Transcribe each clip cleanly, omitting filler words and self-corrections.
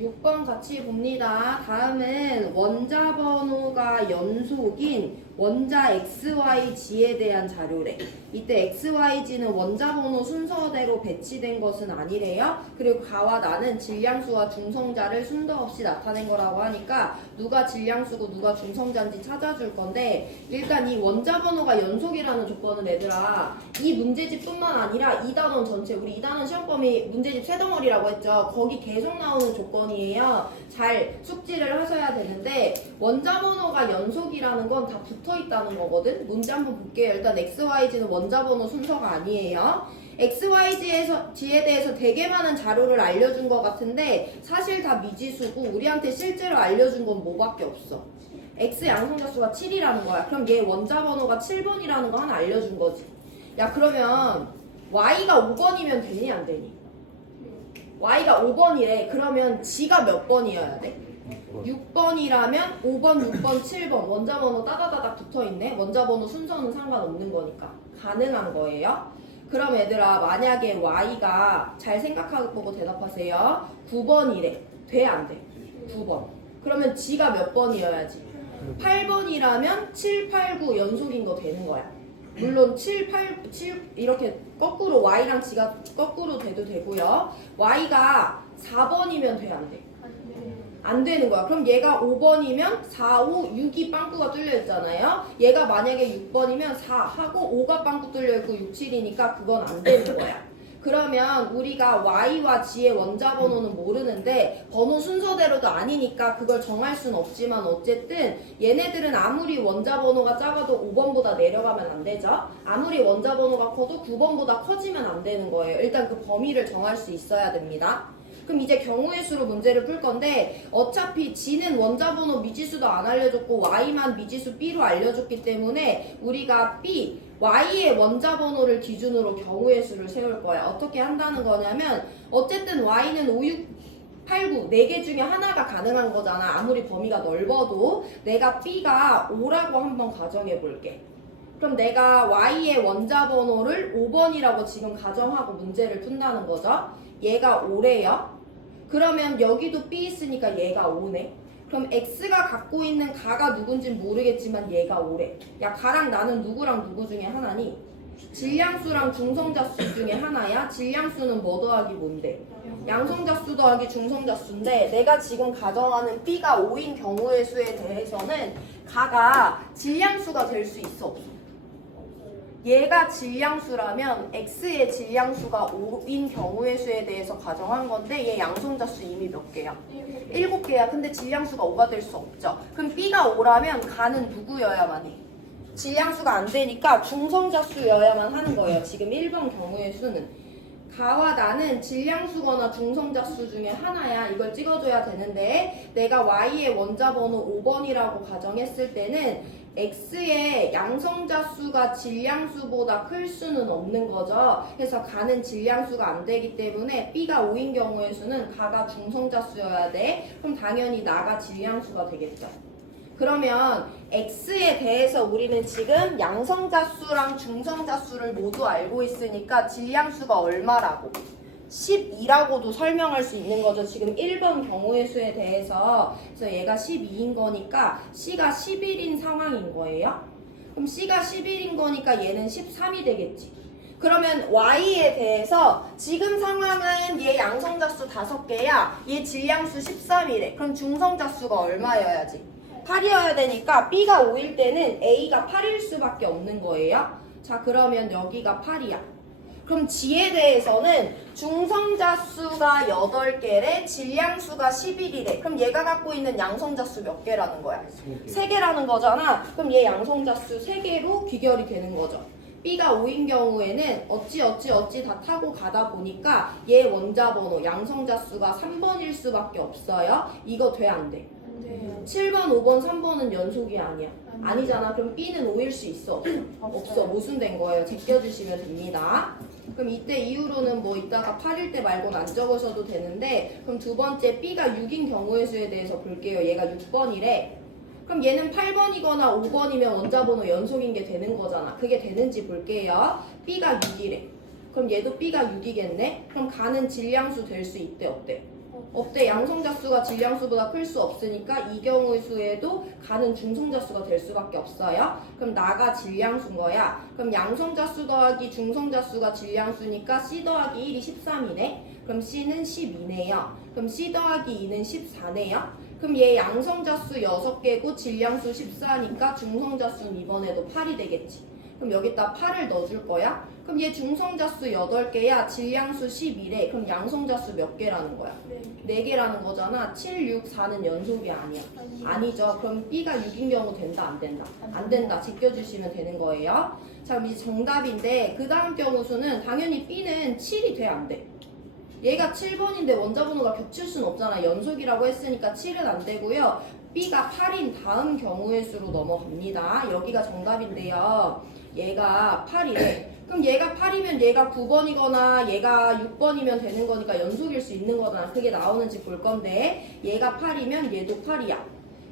6번 같이 봅니다. 다음은 원자 번호가 연속인 원자 XYG에 대한 자료래. 이때 XYG는 원자 번호 순서대로 배치된 것은 아니래요. 그리고 가와 나는 질량수와 중성자를 순도 없이 나타낸 거라고 하니까 누가 질량수고 누가 중성자인지 찾아줄 건데, 일단 이 원자 번호가 연속이라는 조건은 얘들아 이 문제집뿐만 아니라 2단원 전체, 우리 2단원 시험 범위 문제집 세 덩어리라고 했죠. 거기 계속 나오는 조건이에요. 잘 숙지를 하셔야 되는데, 원자 번호가 연속이라는 건 다 붙어 있다는 거거든. 문제 한번 볼게요. 일단 XYG는 원자 번호 순서가 아니에요. XYG에 대해서 되게 많은 자료를 알려준 것 같은데 사실 다 미지수고, 우리한테 실제로 알려준 건 뭐밖에 없어. X 양성자수가 7이라는 거야. 그럼 얘 원자 번호가 7번이라는 거 하나 알려준 거지. 야, 그러면 Y가 5번이면 되니 안 되니? Y가 5번이래. 그러면 G가 몇 번이어야 돼? 6번이라면 5번, 6번, 7번 원자 번호 따다다닥 붙어있네. 원자 번호 순서는 상관없는 거니까 가능한 거예요. 그럼 얘들아, 만약에 Y가, 잘 생각하고 대답하세요, 9번이래. 돼 안 돼? 9번. 그러면 G가 몇 번이어야지? 8번이라면 7, 8, 9 연속인 거 되는 거야. 물론 7, 8, 7 이렇게 거꾸로 Y랑 G가 거꾸로 돼도 되고요. Y가 4번이면 돼 안 돼? 안 되는 거야. 그럼 얘가 5번이면 4, 5, 6이 빵꾸가 뚫려 있잖아요. 얘가 만약에 6번이면 4하고 5가 빵꾸 뚫려 있고 6, 7이니까 그건 안 되는 거야. 그러면 우리가 Y와 G의 원자 번호는 모르는데 번호 순서대로도 아니니까 그걸 정할 수는 없지만, 어쨌든 얘네들은 아무리 원자 번호가 작아도 5번보다 내려가면 안 되죠. 아무리 원자 번호가 커도 9번보다 커지면 안 되는 거예요. 일단 그 범위를 정할 수 있어야 됩니다. 그럼 이제 경우의 수로 문제를 풀 건데, 어차피 G는 원자 번호 미지수도 안 알려줬고 Y만 미지수 B로 알려줬기 때문에 우리가 B, Y의 원자 번호를 기준으로 경우의 수를 세울 거야. 어떻게 한다는 거냐면, 어쨌든 Y는 5, 6, 8, 9 4개 중에 하나가 가능한 거잖아. 아무리 범위가 넓어도. 내가 B가 5라고 한번 가정해 볼게. 그럼 내가 Y의 원자 번호를 5번이라고 지금 가정하고 문제를 푼다는 거죠. 얘가 5래요. 그러면 여기도 B 있으니까 얘가 5네. 그럼 X가 갖고 있는 가가 누군진 모르겠지만 얘가 5래. 야, 가랑 나는 누구랑 누구 중에 하나니? 질량수랑 중성자수 중에 하나야. 질량수는 뭐 더하기 뭔데? 양성자수 더하기 중성자수인데, 내가 지금 가정하는 B가 5인 경우의 수에 대해서는 가가 질량수가 될 수 있어 없어? 얘가 질량수라면 X의 질량수가 5인 경우의 수에 대해서 가정한 건데, 얘 양성자수 이미 몇 개야? 7개야. 근데 질량수가 5가 될 수 없죠. 그럼 B가 5라면 가는 누구여야만 해? 질량수가 안 되니까 중성자수여야만 하는 거예요. 지금 1번 경우의 수는. 가와 나는 질량수거나 중성자수 중에 하나야. 이걸 찍어줘야 되는데, 내가 Y의 원자 번호 5번이라고 가정했을 때는 X의 양성자수가 질량수보다 클 수는 없는 거죠. 그래서 가는 질량수가 안 되기 때문에 B가 5인 경우의 수는 가가 중성자수여야 돼. 그럼 당연히 나가 질량수가 되겠죠. 그러면 X에 대해서 우리는 지금 양성자수랑 중성자수를 모두 알고 있으니까 질량수가 얼마라고? 12라고도 설명할 수 있는 거죠. 지금 1번 경우의 수에 대해서. 그래서 얘가 12인 거니까 C가 11인 상황인 거예요. 그럼 C가 11인 거니까 얘는 13이 되겠지. 그러면 Y에 대해서 지금 상황은 얘 양성자수 5개야. 얘 질량수 13이래. 그럼 중성자수가 얼마여야지? 8이어야 되니까 B가 5일 때는 A가 8일 수밖에 없는 거예요. 자, 그러면 여기가 8이야. 그럼 G에 대해서는 중성자수가 8개래, 질량수가 11이래. 그럼 얘가 갖고 있는 양성자수 몇 개라는 거야? 3개라는 거잖아. 그럼 얘 양성자수 3개로 귀결이 되는 거죠. B가 5인 경우에는 어찌 다 타고 가다 보니까 얘 원자 번호 양성자수가 3번일 수밖에 없어요. 이거 돼 안 돼? 7번, 5번, 3번은 연속이 아니야. 아니잖아. 그럼 B는 5일 수 있어? 없어. 모순된 거예요. 제껴주시면 됩니다. 그럼 이때 이후로는 뭐 이따가 8일 때 말고는 안 적으셔도 되는데, 그럼 두 번째 B가 6인 경우의 수에 대해서 볼게요. 얘가 6번이래. 그럼 얘는 8번이거나 5번이면 원자번호 연속인 게 되는 거잖아. 그게 되는지 볼게요. B가 6이래. 그럼 얘도 B가 6이겠네? 그럼 가는 질량수 될 수 있대, 어때? 없대. 양성자 수가 질량수보다 클 수 없으니까 이 경우의 수에도 가는 중성자 수가 될 수밖에 없어요. 그럼 나가 질량수인 거야. 그럼 양성자 수 더하기 중성자 수가 질량수니까 C 더하기 1이 13이네. 그럼 C는 12네요. 그럼 C 더하기 2는 14네요. 그럼 얘 양성자 수 6개고 질량수 14니까 중성자 수는 이번에도 8이 되겠지. 그럼 여기다 8을 넣어줄 거야. 그럼 얘 중성자 수 8개야. 질량수 11에. 그럼 양성자 수 몇 개라는 거야? 4개라는 거잖아. 7, 6, 4는 연속이 아니야. 아니죠. 그럼 B가 6인 경우 된다, 안 된다? 안 된다. 제껴주시면 되는 거예요. 자, 그럼 이제 정답인데 그 다음 경우 수는 당연히 B는 7이 돼, 안 돼? 얘가 7번인데 원자번호가 겹칠 수는 없잖아. 연속이라고 했으니까 7은 안 되고요. B가 8인 다음 경우의 수로 넘어갑니다. 여기가 정답인데요. 얘가 8이래. 그럼 얘가 8이면 얘가 9번이거나 얘가 6번이면 되는 거니까 연속일 수 있는 거잖아. 그게 나오는지 볼 건데 얘가 8이면 얘도 8이야.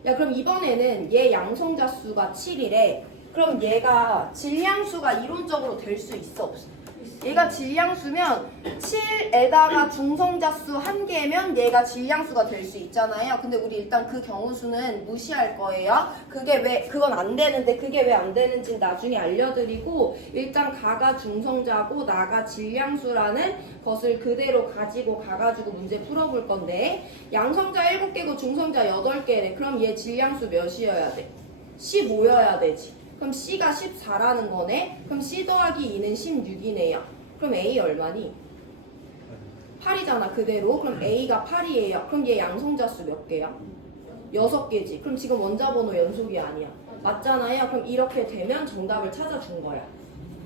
야, 그럼 이번에는 얘 양성자 수가 7이래. 그럼 얘가 질량수가 이론적으로 될 수 있어, 없어? 얘가 질량수면 7에다가 중성자수 1개면 얘가 질량수가 될 수 있잖아요. 근데 우리 일단 그 경우수는 무시할 거예요. 그건 안 되는데 그게 왜 안 되는지 나중에 알려드리고 일단 가가 중성자고 나가 질량수라는 것을 그대로 가지고 가가지고 문제 풀어볼 건데 양성자 7개고 중성자 8개래. 그럼 얘 질량수 몇이어야 돼? 15여야 되지. 그럼 C가 14라는 거네. 그럼 C 더하기 2는 16이네요. 그럼 A 얼마니? 8이잖아 그대로. 그럼 A가 8이에요. 그럼 얘 양성자 수 몇 개야? 6개지. 그럼 지금 원자번호 연속이 아니야. 맞잖아요. 그럼 이렇게 되면 정답을 찾아준 거야.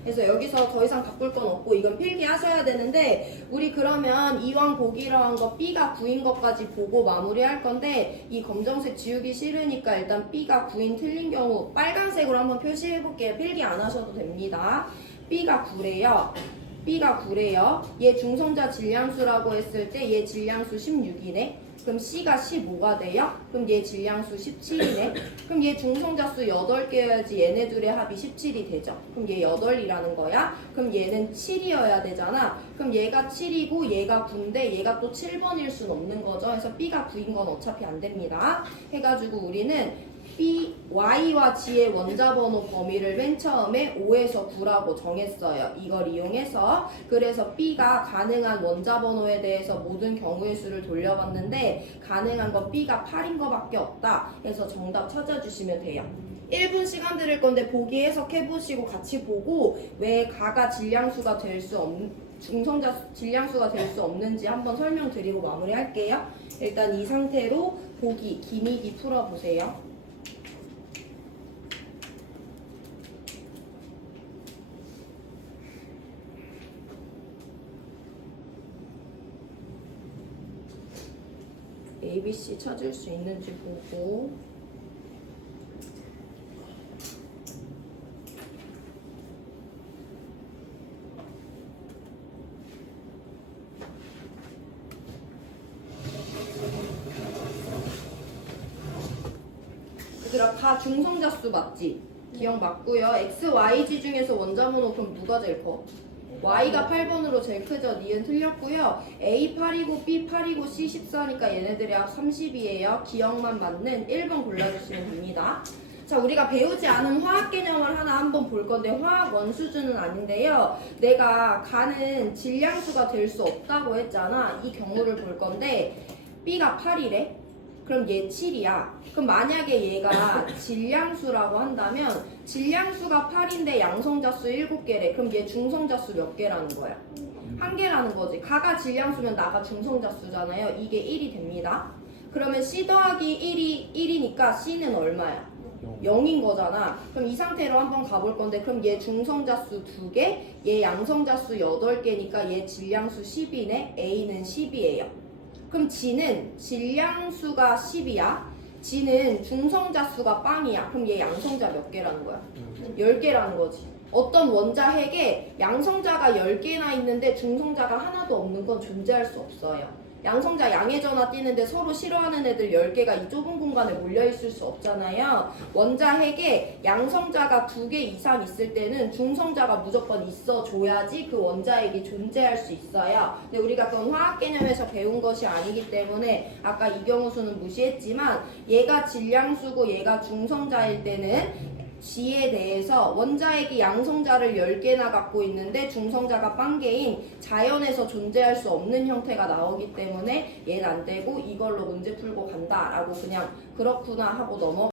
그래서 여기서 더 이상 바꿀 건 없고 이건 필기하셔야 되는데 우리 그러면 이왕 보기로 한 거 B가 9인 것까지 보고 마무리할 건데 이 검정색 지우기 싫으니까 일단 B가 9인 틀린 경우 빨간색으로 한번 표시해 볼게요. 필기 안 하셔도 됩니다. B가 9래요. B가 9래요. 얘 중성자 질량수라고 했을 때 얘 질량수 16이네. 그럼 C가 15가 돼요? 그럼 얘 질량수 17이네. 그럼 얘 중성자수 8개여야지 얘네 둘의 합이 17이 되죠. 그럼 얘 8이라는 거야. 그럼 얘는 7이어야 되잖아. 그럼 얘가 7이고 얘가 9인데 얘가 또 7번일 순 없는 거죠. 그래서 B가 9인 건 어차피 안 됩니다. 해가지고 우리는 B, Y와 G의 원자번호 범위를 맨 처음에 5에서 9라고 정했어요. 이걸 이용해서. 그래서 B가 가능한 원자번호에 대해서 모든 경우의 수를 돌려봤는데 가능한 건 B가 8인 거밖에 없다. 그래서 정답 찾아주시면 돼요. 1분 시간 드릴 건데 보기 해석해보시고 같이 보고 왜 가가 질량수가 될 수 중성자 질량수가 될 수 없는지 한번 설명드리고 마무리할게요. 일단 이 상태로 보기, 기미기 풀어보세요. ABC 찾을 수 있는지 보고 얘들아 다 중성자수 맞지? 기억 맞고요. X, YG 중에서 원자번호 그럼 누가 제일 커? Y가 8번으로 제일 크죠. 니은 틀렸고요. A 8이고 B 8이고 C 14니까 얘네들이 합 30이에요. 기억만 맞는 1번 골라주시면 됩니다. 자, 우리가 배우지 않은 화학 개념을 하나 한번 볼 건데 화학 원수준은 아닌데요. 내가 가는 질량수가 될 수 없다고 했잖아. 이 경우를 볼 건데 B가 8이래. 그럼 얘 7이야. 그럼 만약에 얘가 질량수라고 한다면 질량수가 8인데 양성자수 7개래. 그럼 얘 중성자수 몇 개라는 거야? 1개라는 거지. 가가 질량수면 나가 중성자수잖아요. 이게 1이 됩니다. 그러면 C 더하기 1이 1이니까 C는 얼마야? 0인 거잖아. 그럼 이 상태로 한번 가볼 건데 그럼 얘 중성자수 2개, 얘 양성자수 8개니까 얘 질량수 10이네. A는 10이에요. 그럼 G는 질량수가 10이야. G는 중성자수가 빵이야. 그럼 얘 양성자 몇 개라는 거야? 10개라는 거지. 어떤 원자 핵에 양성자가 10개나 있는데 중성자가 하나도 없는 건 존재할 수 없어요. 양성자 양의 전화 뛰는데 서로 싫어하는 애들 10개가 이 좁은 공간에 몰려있을 수 없잖아요. 원자핵에 양성자가 2개 이상 있을 때는 중성자가 무조건 있어줘야지 그 원자핵이 존재할 수 있어요. 근데 우리가 그건 화학 개념에서 배운 것이 아니기 때문에 아까 이경우수는 무시했지만 얘가 질량수고 얘가 중성자일 때는 G에 대해서 원자핵이 양성자를 10개나 갖고 있는데 중성자가 빵개인 자연에서 존재할 수 없는 형태가 나오기 때문에 얘는 안 되고 이걸로 문제 풀고 간다 라고 그냥 그렇구나 하고 넘어